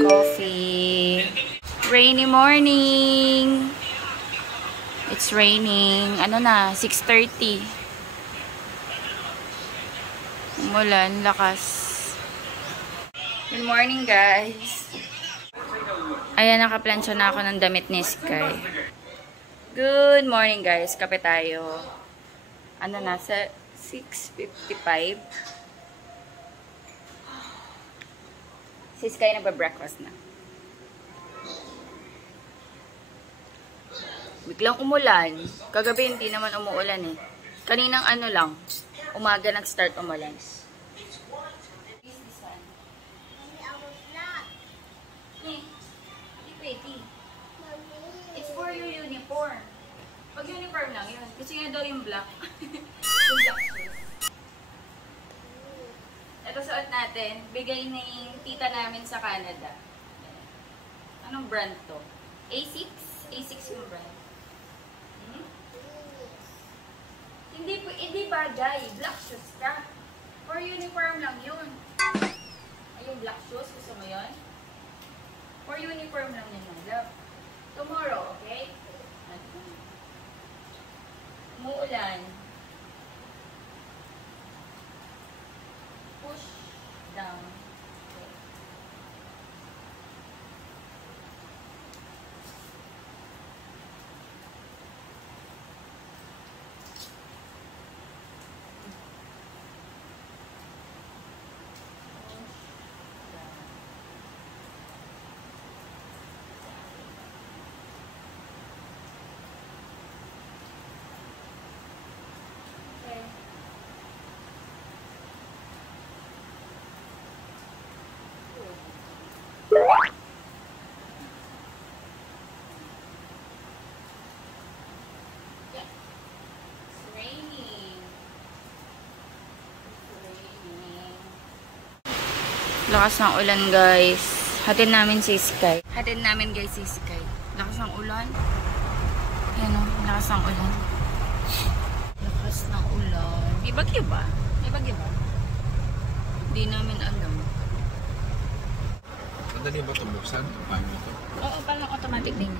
Coffee. Rainy morning. It's raining. Ano na? 6:30. Umulan. Lakas. Good morning, guys. Ayan, nakaplansya na ako ng damit ni Sky. Good morning, guys. Kape tayo. Ano na? Sa 6:55. Si Sky nagba-breakfast na. Biglang umulan. Kagabi hindi naman umuulan eh. Kaninang ano lang, umaga nag-start umulan. It's for your uniform. Pag uniform lang yun. Kasi nga daw yung black. Yung black shoes. Ito suot natin. Bigay ng tita namin sa Canada. Anong brand to? A6? A6 yung brand. Hindi bagay. Black shoes ka. For uniform lang yun. Ay, yung black shoes. Gusto mo yun? For uniform lang yun, my love. Tomorrow, okay? Umuulan. Push down. Okay. Lakas ng ulan, guys. Hatid namin si Sky. Hatid namin, guys, si Sky. Lakas ng ulan. Ayan o, lakas ng ulan. Lakas ng ulan. May bagyo ba? May bagyo ba? Hindi namin alam. Madali ba ito buksan? Paano ito? Oo, parang automatic din.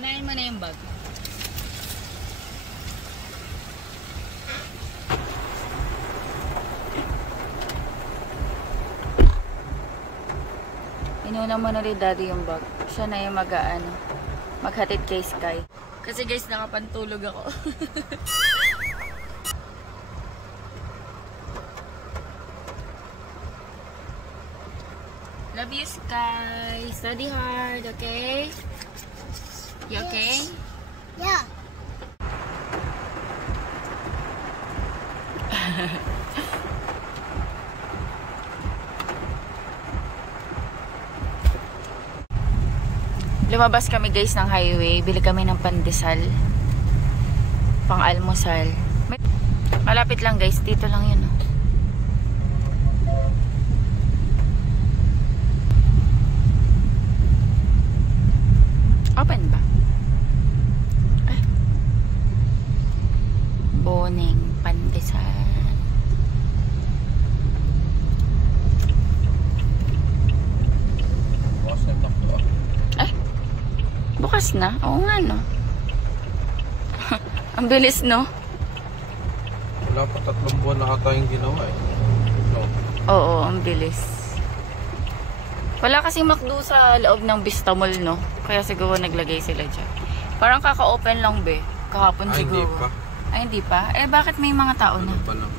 Unahin mo na yung bag. Inuna mo na rin daddy yung bag. Siya na yung maghatid kay Sky. Kasi guys, nakapantulog ako. Love you, Sky. Study hard, okay? You okay? Yeah. Lumabas kami, guys, ng highway. Bili kami ng pandesal. Pang-almusal. Malapit lang, guys. Dito lang yun, oh. Open ba? Ay. Boning pandesal. Bukas na? Oo nga, no? Ang bilis, no? Wala pa 3 buwan na ata yung ginawa eh. No. Oo, ang bilis. Wala kasing McDo sa loob ng Vista Mall, no? Kaya siguro naglagay sila dyan. Parang kaka-open lang, be. Kahapon siguro. Hindi pa. Ay, hindi pa? Eh, bakit may mga tao na? Pa lang.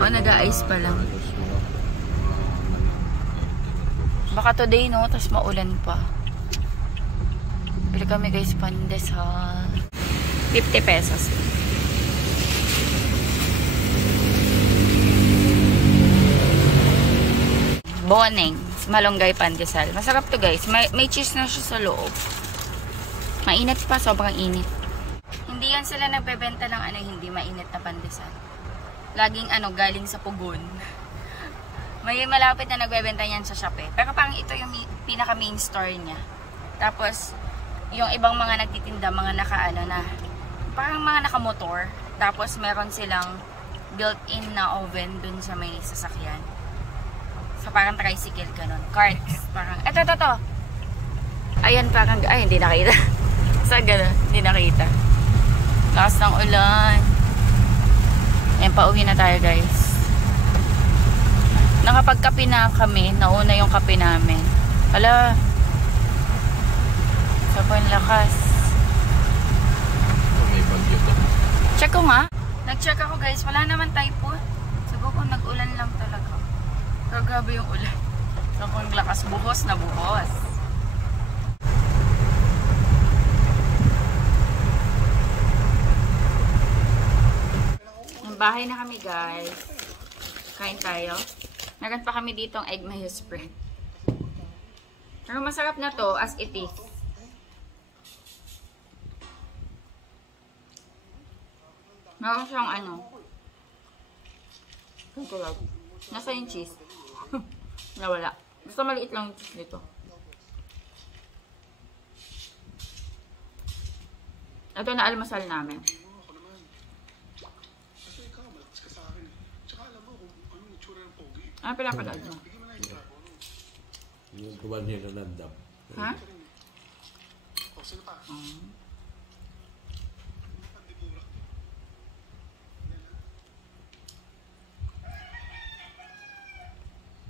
O, nag-a-ice pa lang. Baka today, no? Tapos maulan pa. Bili kami, guys, pandesal. 50 pesos. Boneng. Malunggay pandesal. Masarap to, guys. May cheese na siya sa loob. Mainit pa. Sobrang init. Hindi yan sila nagbebenta ng hindi mainit na pandesal. Laging galing sa pugon. May malapit na nagbebenta niyan sa shop eh. Pero parang ito yung pinaka main store niya. Tapos, yung ibang mga nagtitinda, mga nakaano na, parang mga nakamotor. Tapos, meron silang built-in na oven dun sa may sasakyan. So, parang tricycle ganun. Carts. Parang, eto. Ayan, parang, ay, hindi nakita. Sa ganun, hindi nakita. Lakas ng ulan. Ayan, pauwi na tayo guys. Nakapagkape na kami. Nauna yung kape namin. Hala. Sa po yung lakas. May bagyo to. Check ko nga. Nag-check ako guys. Wala naman typhoon. Sabi ko nag-ulan lang talaga. Pero grabe yung ulan. So kung lakas buhos na buhos. Ang bahay na kami guys. Kain tayo. Meron pa kami ditong egg mayo spread. Pero masarap na to as it is. Meron siyang ano. Kulog. Nasa yung cheese. Nawala. Basta maliit lang yung cheese dito. Ito na almasal namin. Ano pinapagod mo? Yung kuwan niya na nandam. Ha?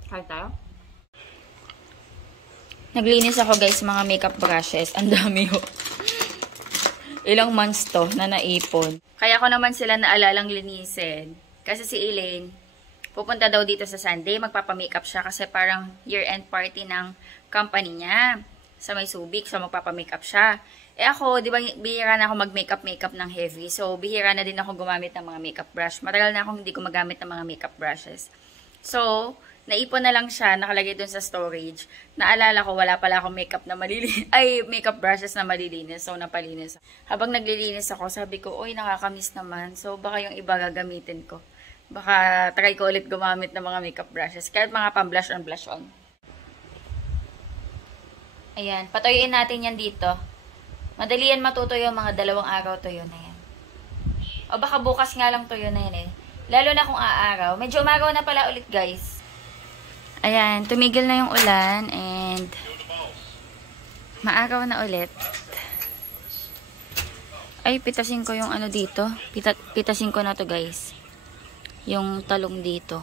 Kain tayo? Naglinis ako guys mga makeup brushes. Ang dami ho. Ilang months to na naipon. Kaya ko naman sila naalalang linisin. Kasi si Elaine, pupunta daw dito sa Sunday, magpapamakeup siya kasi parang year-end party ng company niya sa may Subic, so magpapamakeup siya. Eh ako, di ba, bihira na ako mag-makeup ng heavy, so bihira na din ako gumamit ng mga makeup brush. Matagal na akong hindi gumagamit ng mga makeup brushes. So, naipon na lang siya, nakalagay dun sa storage. Naalala ko, wala pala akong makeup na malilinis, ay, makeup brushes na malilinis, so napalinis. Habang naglilinis ako, sabi ko, oy, nakakamiss naman, so baka yung iba gagamitin ko. Baka try ko ulit gumamit ng mga makeup brushes. Kahit mga pang-blush on, blush on. Ayan. Patuyuin natin yan dito. Madali yan matutuyo. Mga 2 araw tuyo na yan. O baka bukas nga lang tuyo na yan eh. Lalo na kung aaraw. Medyo umaraw na pala ulit guys. Ayan. Tumigil na yung ulan. And maaraw na ulit. Ay, pitasin ko yung ano dito. Pitasin ko na to guys. Yung talong dito.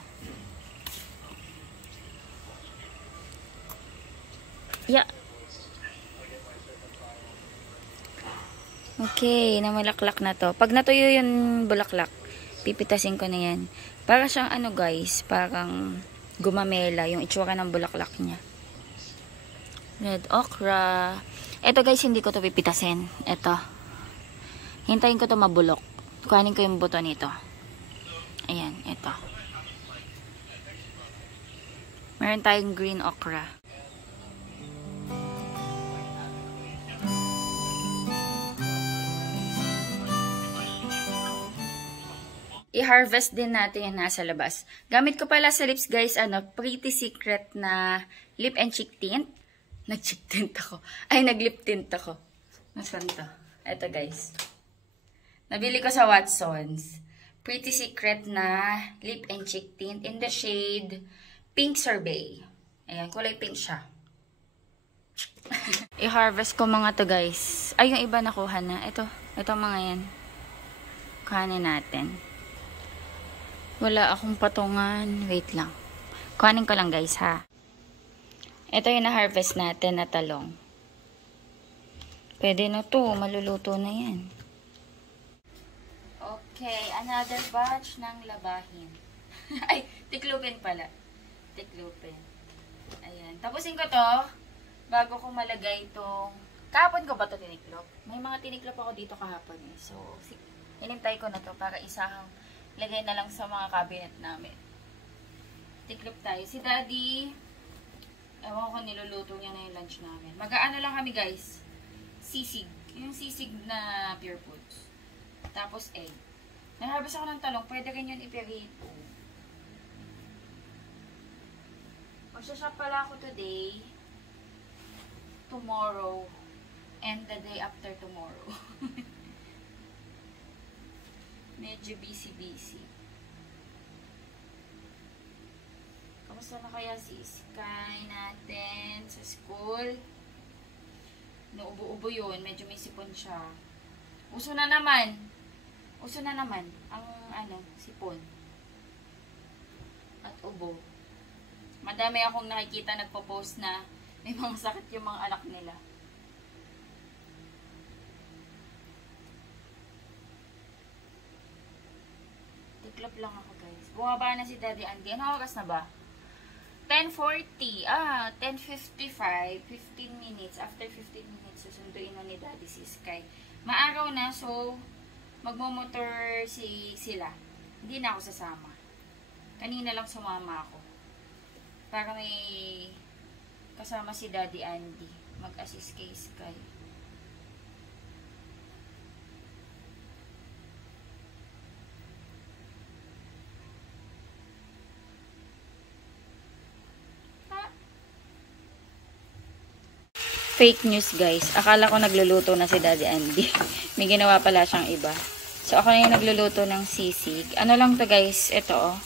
Yeah. Okay, namulaklak na to. Pag natuyo yung bulaklak, pipitasin ko na yan. Para siyang ano guys, parang gumamela yung itsura ng bulaklak niya. Red okra. Ito guys, hindi ko to pipitasin. Ito. Hintayin ko to mabulok. Kuhanin ko yung buto nito. Ayan, ito. Meron tayong green okra. I-harvest din natin yung nasa labas. Gamit ko pala sa lips guys, Pretty Secret na lip and cheek tint. Nag-cheek tint ako. Ay, nag-lip tint ako. Nasaan to? Ito guys. Nabili ko sa Watsons. Pretty Secret na lip and cheek tint in the shade Pink Sorbet. Ayan, kulay pink siya. I-harvest ko mga to guys. Ay, yung iba nakuha na. Ito mga yan. Kuhanin natin. Wala akong patungan. Wait lang. Kuhanin ko lang guys ha. Ito yung na-harvest natin na talong. Pwede na to. Maluluto na yan. Okay, another batch ng labahin. Ay, tiklupin pala. Tiklupin. Ayan. Tapusin ko to bago ko malagay itong... Kahapon ko ba ito tiniklop? May mga tiniklop ako dito kahapon eh. So, hinintay ko na to para isahang lagay na lang sa mga cabinet namin. Tiklop tayo. Si Daddy, ewan ko niluluto niya na yung lunch namin. Mag-aano lang kami guys. Sisig. Yung sisig na pure foods. Tapos egg. Nag-harvest ako ng talong. Pwede rin yun ipirito. Magsashop pala ako today, tomorrow, and the day after tomorrow. Medyo busy-busy. Kamusta na kaya si Sky natin sa school? Naubo-ubo yun. Medyo may sipon siya. Uso na naman. Uso na naman ang sipon. At ubo. Madami akong nakikita nagpo-post na may mga sakit yung mga anak nila. Tiklop lang ako, guys. Bumaba na si Daddy Andy. Ano oras na ba? 10:40. 10:55. 15 minutes. After 15 minutes, susunduin na ni Daddy si Sky. Maaraw na, so magmomotor sila. Hindi na ako sasama. Kanina lang sumama ako. Para may kasama si Daddy Andy. Mag-assist kay Sky. Fake news, guys. Akala ko nagluluto na si Daddy Andy. May ginawa pala siyang iba. So, ako na yung nagluluto ng sisig. Ano lang to, guys? Ito, oh.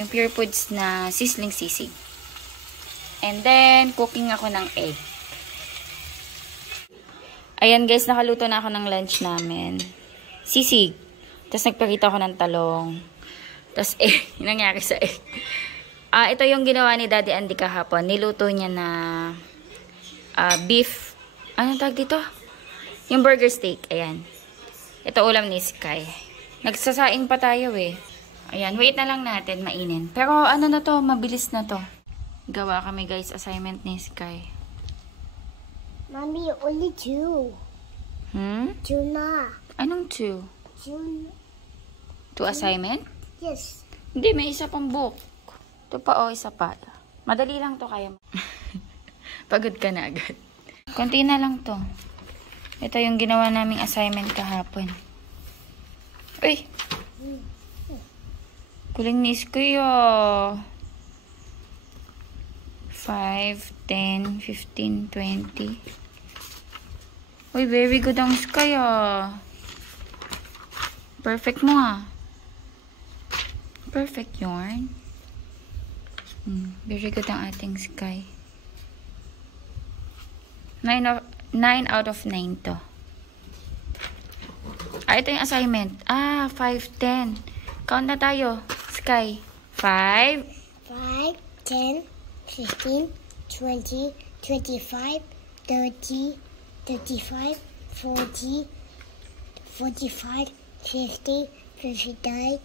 Yung Pure Foods na sizzling sisig. And then, cooking ako ng egg. Ayan, guys. Nakaluto na ako ng lunch namin. Sisig. Tapos, nagpakita ako ng talong. Tapos, yung nangyari sa egg. Ito yung ginawa ni Daddy Andy kahapon. Niluto niya na beef, anong tag dito? Yung burger steak, ayan. Ito ulam ni Sky. Nagsasaing pa tayo eh. Ayan, wait na lang natin, mainin. Pero ano na to, mabilis na to. Gawa kami guys, assignment ni Sky. Mommy, only 2. 2 na. Anong 2? 2. 2 assignment? Yes. Hindi, may isa pang book. Ito pa, isa pa. Madali lang to kaya. Pagod ka na agad. Konti na lang to. Ito yung ginawa naming assignment kahapon. Uy! Kuling nis ko yun. 5, 10, 15, 20. Uy, very good ang Sky Perfect mo Perfect yarn. Very good ang ating Sky. 9 out of 9 to. Ito yung assignment. 5, 10. Count na tayo. Sky. 5. 5, 10, 15, 20, 25, 30, 35, 40, 45, 50, 59,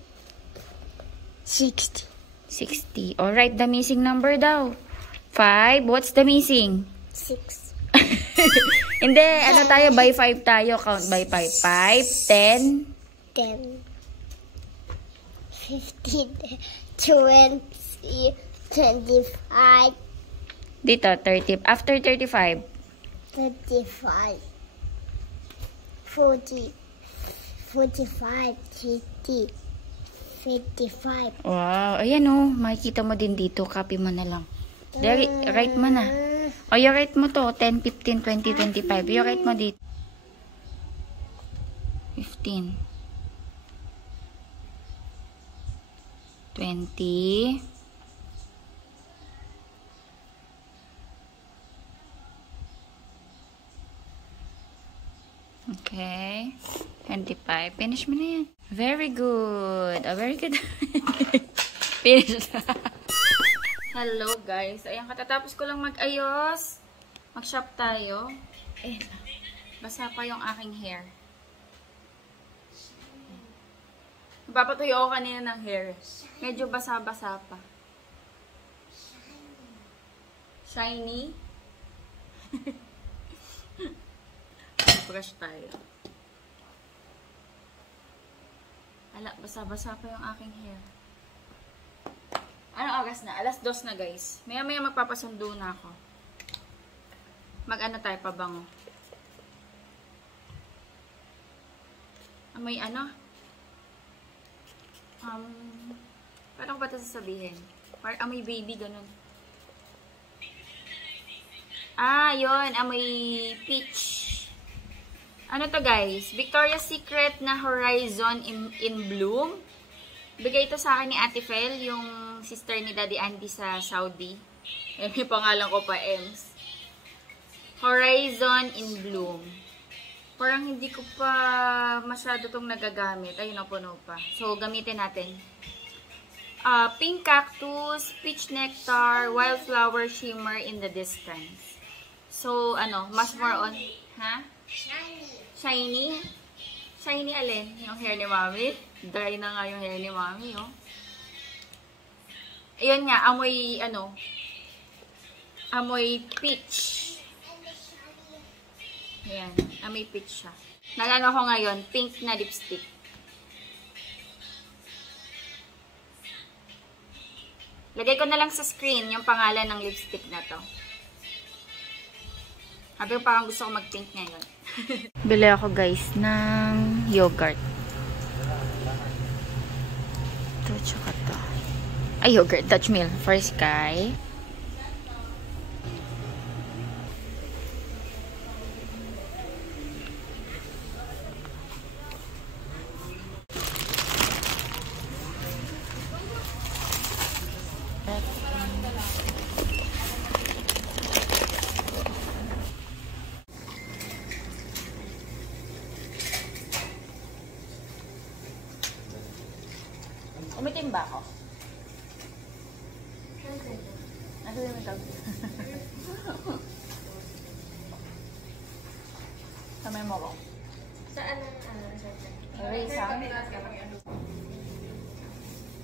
60. 60. Alright, the missing number daw. 5. What's the missing? 6. Hindi, ano tayo? By 5 tayo. Count by 5. 5, 10. 10, 15, 20, 25. Dito, 30. After 35. 35, 40, 45, 50, 55. Wow. Ayan makikita mo din dito. Copy mo na lang. Write mo na. O, i-write mo to. 10, 15, 20, 25. I-write mo dito. 15. 20. Okay. 25. Finish mo na yan. Very good. Very good. Finish na. Hello guys. Ayan, katatapos ko lang mag-ayos. Mag-shop tayo. Basa pa yung aking hair. Napapatuyo ako kanina ng hair. Medyo basa-basa pa. Shiny. Brush tayo. Ala, basa-basa pa yung aking hair. Anong oras na? Alas 2 na guys. Maya-maya magpapasundo na ako. Mag-ano tayo, pabango. May ano? Paano ko ba ito sasabihin? Parang amoy baby, ganun. Ah, yun. Amoy peach. Ano to guys? Victoria's Secret na Horizon in Bloom. Bigay ito sa akin ni Ate Fel, yung sister ni Daddy Andy sa Saudi. Eh, may pangalan ko pa, Ems. Horizon in Bloom. Parang hindi ko pa masyado itong nagagamit. Ayun na, puno pa. So, gamitin natin. Pink cactus, peach nectar, wildflower shimmer in the distance. So, ano, mas more on, ha? Shiny. Shiny? Shiny alin? Yung hair ni Mami? Dry na nga yung hair ni Mami, oh. Ayun nga, amoy, ano, amoy peach. Ayan, amoy peach siya. Nalala ko ngayon, pink na lipstick. Lagay ko na lang sa screen yung pangalan ng lipstick na to. Sabi ko parang gusto ko mag-pink ngayon. Bili ako guys ng yogurt. Ito, tsaka to. Ay, yogurt. Dutch Mill for Sky. Umitim ba ako? Ano yung ikaw? Kamay mo ko. Saan ang Erase ha?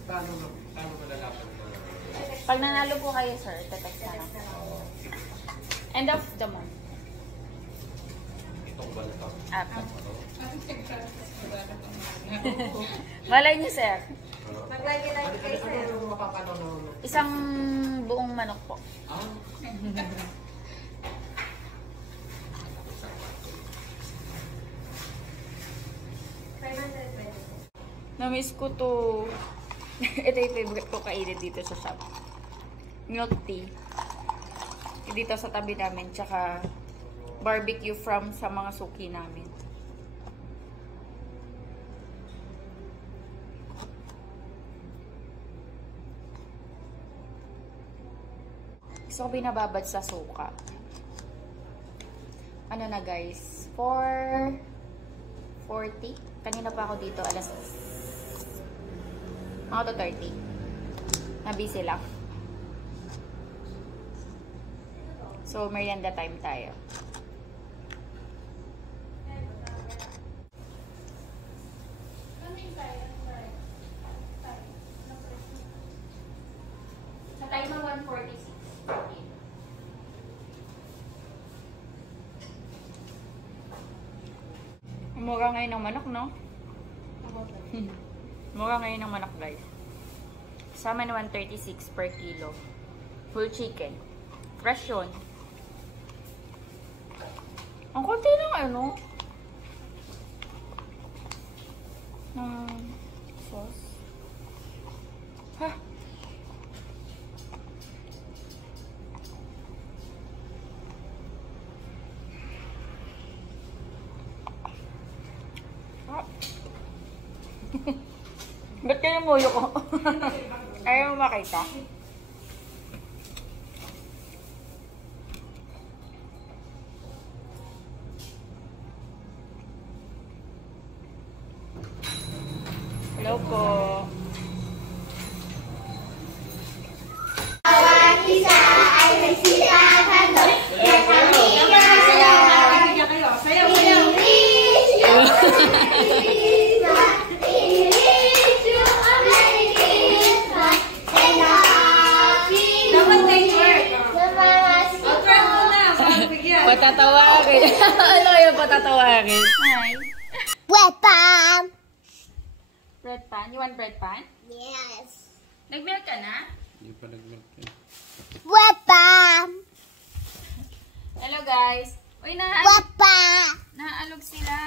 Paano malalaman mo? Pag nanalo po kayo sir, text na lang. End of the month. Itong balita. Apo. Malay niyo sir. Maglagi-lagi kayo sir. Isang buong manok po. Namiss ko to. Ito yung favorite ko kainin dito sa shop. Milk tea. Dito sa tabi namin. Tsaka barbecue from sa mga suki namin. Gusto ko binababad sa suka. Ano na guys? 4:40. Kanina pa ako dito. Alas mga 2:30. Nabisi lang. So, merienda time tayo. Sa time ng 1:46. Mura ngayon ng manok, no? Mura ngayon ng manok, guys. Kasama na 136 per kilo. Full chicken. Fresh yun. Ang konti lang, ano? Sauce. Ha? Ba't kayo muyo ko? Ayaw mo makita? Hello po. Bawat isa ay nagsisikahan doon. Kaya kami Patatawarin. Ano kayo patatawarin? Hi. Bread pan. Bread pan? You want bread pan? Yes. Nag-milk ka na? Hindi pa nag-milk yun. Bread pan. Hello guys. Uy, Bread pan. naalog sila.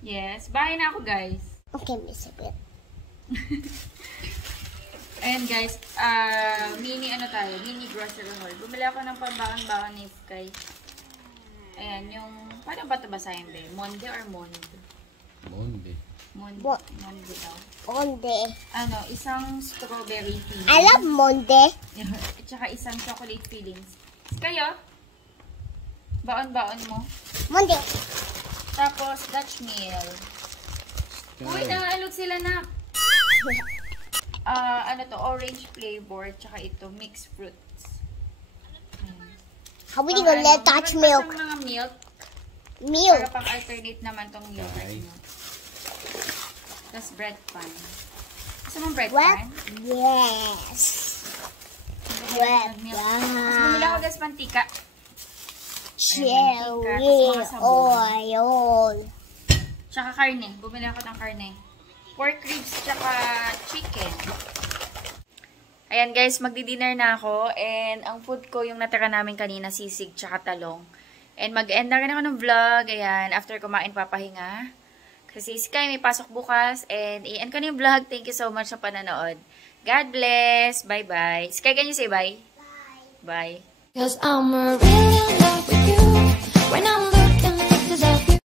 Yes. Bye na ako guys. Okay, Miss Bit. Ayan guys, mini grocery haul. Bumili ako ng pambakan-bakan ni Sky. Ayan, yung, paano ba ito basahin ba? Monde or Monde? Monde. Monde daw. Monde. Ano, isang strawberry filling. I love Monde. At saka isang chocolate fillings. Kayo? Baon-baon mo. Monde. Tapos, Dutch meal. Uy, naalog sila na. Ano to, orange flavor, tsaka ito, mixed fruits. How are you gonna touch milk? Mga milk. Milk. Para pang-alternate naman tong yogurt mo. Tapos bread pan. Gusto mong bread What? pan? Yes. Bread Tapos bumili ako guys mantika. Cherry oil. Tsaka karne. Bumili ako ng karne. Pork ribs tsaka chicken. Ayan guys, magdi-dinner na ako. And ang food ko, yung natira namin kanina, sisig tsaka talong. And mag-end na rin ako ng vlog. Ayan, after kumain, papahinga. Kasi Sky, may pasok bukas. And i-end ko na yung vlog. Thank you so much sa pananood. God bless. Bye-bye. Sky, can you say bye? Bye. Bye. 'Cause I'm really in love with you when I'm